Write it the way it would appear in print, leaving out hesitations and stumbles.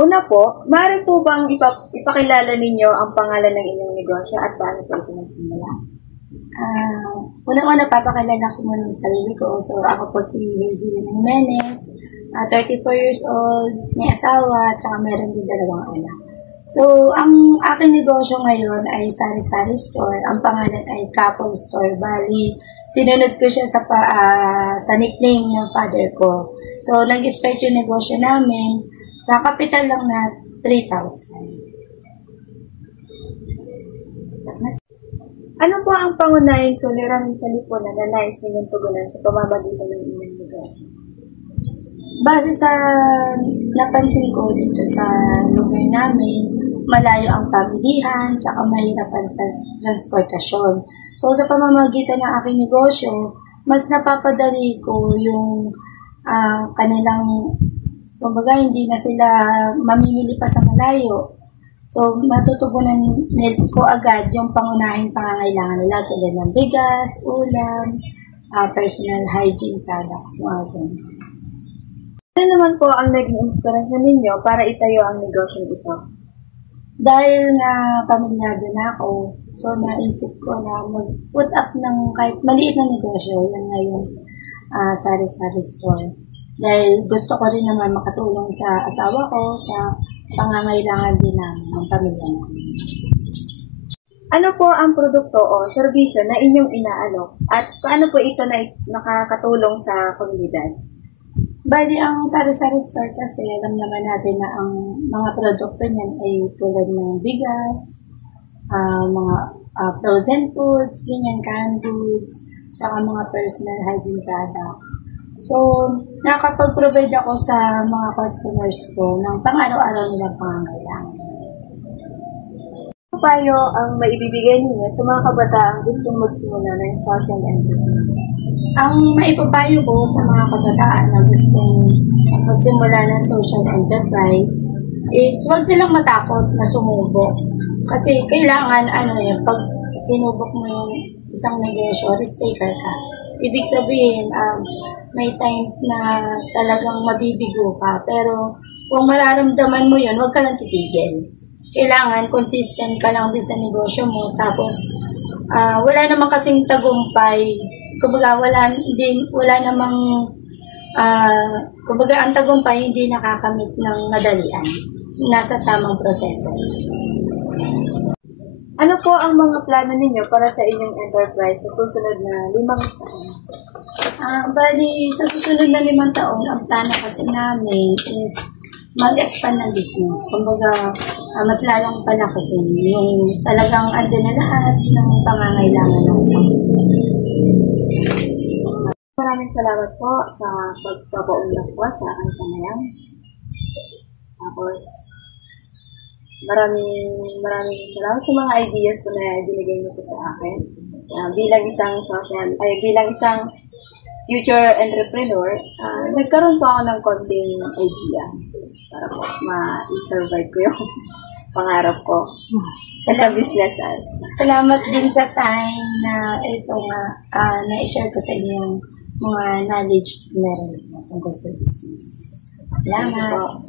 Una po, maaari po bang ipakilala ninyo ang pangalan ng inyong negosyo at paano po ito nagsimula? Unang-una, papakilala ko muna ng sarili ko. So, ako po si Hazel Jimenez, 34 years old, may asawa, at saka meron din 2 anak. So, ang aking negosyo ngayon ay sari-sari store. Ang pangalan ay Couple Store. Bali, sinunod ko siya sa nickname ng father ko. So, nag-start yung negosyo namin sa kapital lang na 3,000. Ano po ang pangunahing suliraning sa lipunan na nais ninyong tugunan sa pamamagitan ng inyong negosyo? Base sa napansin ko dito sa lugar namin, malayo ang pamilihan, tsaka mahirap ang transportasyon. So, sa pamamagitan ng aking negosyo, mas napapadali ko yung kanilang, kumbaga, hindi na sila mamimili pa sa malayo. So, matutugunan ko agad yung pangunahing pangangailangan nila tulad ng bigas, ulam, personal hygiene products, mga ganyan. Ano naman po ang naging inspirasyon ninyo para itayo ang negosyo ito? Dahil na pamilyado na ako, so naisip ko na mag-put up ng kahit maliit na negosyo, yan ngayon, sari-sari store. Dahil gusto ko rin naman makatulong sa asawa ko, sa pangangailangan din ng pamilya namin. Ano po ang produkto o serbisyo na inyong inaalok at paano po ito na nakakatulong sa komunidad? Bali, ang sari-sari store kasi, alam naman natin na ang mga produkto niyan ay tulad ng bigas, mga frozen foods, ganyan, canned goods, tsaka mga personal hygiene products. So, nakapag-provide ako sa mga customers ko ng pang-araw-araw nilang pangangailangan. Ano payo ang maibibigay ninyo sa mga kabataang gustong magsimula ng social enterprise? Ang maipapayo ko sa mga kabataan na gustong magsimula ng social enterprise is huwag silang matakot na sumubok. Kasi kailangan, pag sinubok mo yung isang negosyo, risk taker ka. Ibig sabihin, may times na talagang mabibigo ka. Pero kung mararamdaman mo yun, huwag ka lang titigil. Kailangan consistent ka lang din sa negosyo mo. Tapos, wala namang kasing tagumpay. Kumbaga, wala namang, kumbaga, ang tagumpay hindi nakakamit ng madalian. Nasa tamang proseso. Ano po ang mga plano ninyo para sa inyong enterprise sa susunod na 5 taon? Bali, sa susunod na 5 taon, ang plano kasi namin is mag-expand ng business. Kumbaga, mas lalong palakihin yung talagang andun na lahat ng pangangailangan ng isang business. Maraming salamat po sa pagpapaunlak po sa aking panayam. Tapos, maraming salamat sa mga ideas po na binigay niyo po sa akin. Bilang isang future entrepreneur, nagkaroon po ako ng konting idea para po ma-survive ko yung pangarap ko sa business. Salamat din sa time na ito nga na-share ko sa inyo yung mga knowledge na meron tungkol sa business. Salamat.